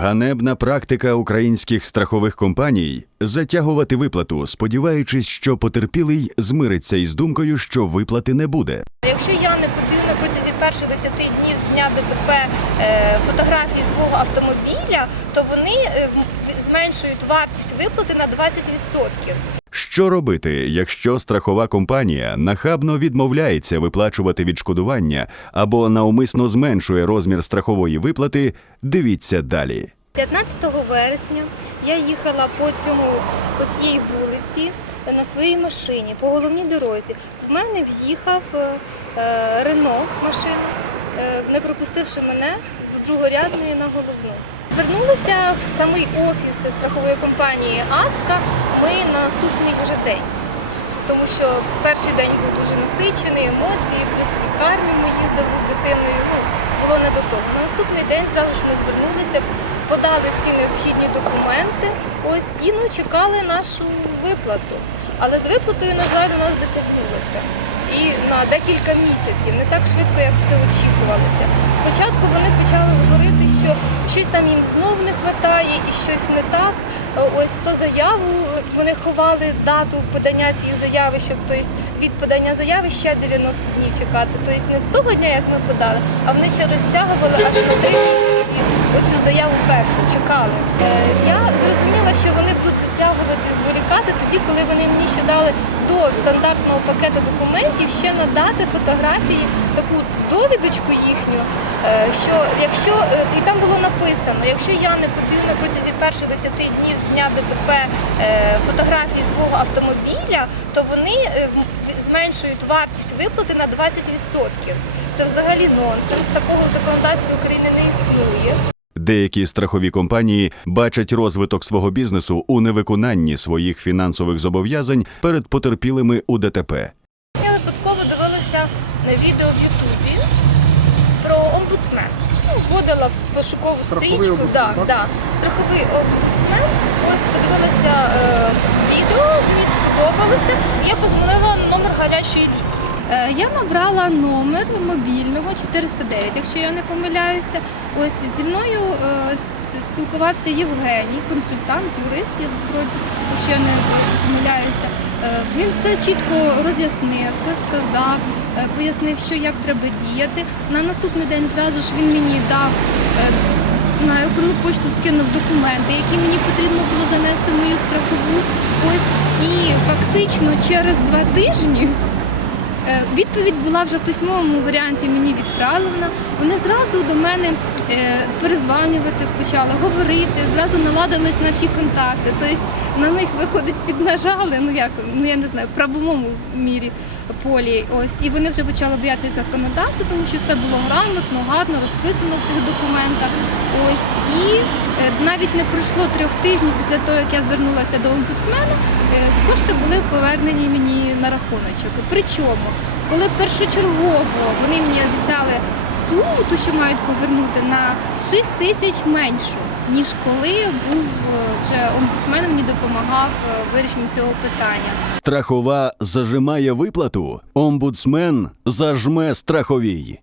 Ганебна практика українських страхових компаній затягувати виплату, сподіваючись, що потерпілий змириться із думкою, що виплати не буде. Якщо я не подаю на протязі перших 10 днів з дня ДТП е, фотографії свого автомобіля, то вони е, зменшують вартість виплати на 20%. Що робити, якщо страхова компанія нахабно відмовляється виплачувати відшкодування або навмисно зменшує розмір страхової виплати? Дивіться далі. 15 вересня я їхала по цьому по цій вулиці на своїй машині по головній дорозі. В мене в'їхав е, е, Рено машина, е, не пропустивши мене з другорядної на головну. Звернулися в самий офіс страхової компанії Аска ми на наступний вже день. Тому що перший день був дуже насичений, емоції, плюс в лікарню ми їздили з дитиною. Ну, було не до того. На наступний день зразу ж ми звернулися, подали всі необхідні документи. Ось і ну, чекали нашу виплату. Але з виплатою, на жаль, у нас затягнулося. І на декілька місяців, не так швидко, як все очікувалося. Спочатку вони почали говорити, що щось там їм знов не вистачає і щось не так. Ось то заяву е, вони ховали дату подання цієї заяви, щоб тобто, від подання заяви ще 90 днів чекати. Тобто не в того дня, як ми подали, а вони ще розтягували аж на три місяці оцю заяву першу чекали. Е, Я зрозуміла, що вони будуть затягувати, зволікати тоді, коли вони мені ще дали до стандартного пакету документів ще надати фотографії, таку довідочку їхню, е, що якщо е, і там було написано, якщо я не подаю на протязі перших 10 днів з дня ДТП фотографії свого автомобіля, то вони зменшують вартість виплати на 20%. Це взагалі нонсенс. Такого в законодавстві України не існує. Деякі страхові компанії бачать розвиток свого бізнесу у невиконанні своїх фінансових зобов'язань перед потерпілими у ДТП. Я випадково дивилася на відео в Ютубі про омбудсмен. Ну, вводила в пошукову Страховий стрічку. омбудсмен, Да, да. Страховий омбудсмен. Ось подивилася е, відео, мені сподобалося. І я позвонила на номер гарячої лінії. Е, Я набрала номер мобільного 409, якщо я не помиляюся. Ось зі мною е, спілкувався Євгеній, консультант, юрист, якщо я не помиляюся. Е, Він все чітко роз'яснив, все сказав, е, пояснив, що як треба діяти. На наступний день зразу ж він мені дав на електронну почту скинув документи, які мені потрібно було занести в мою страхову. Ось і фактично через два тижні. Відповідь була вже в письмовому варіанті мені відправлена. Вони зразу до мене е, перезванювати почали, говорити, зразу наладились наші контакти. Тобто на них виходить піднажали, ну як, ну я не знаю, в правовому мірі полі. Ось і вони вже почали боятися законодавства, тому що все було грамотно, гарно розписано в тих документах. Ось і е, навіть не пройшло трьох тижнів після того, як я звернулася до омбудсмена, е, кошти були повернені мені на рахуночок. Причому, коли першочергово вони мені обіцяли суму, ту, що мають повернути, на 6 тисяч меншу, ніж коли був е, вже омбудсмен мені допомагав вирішенню вирішенні цього питання. Страхова зажимає виплату, омбудсмен зажме страховій.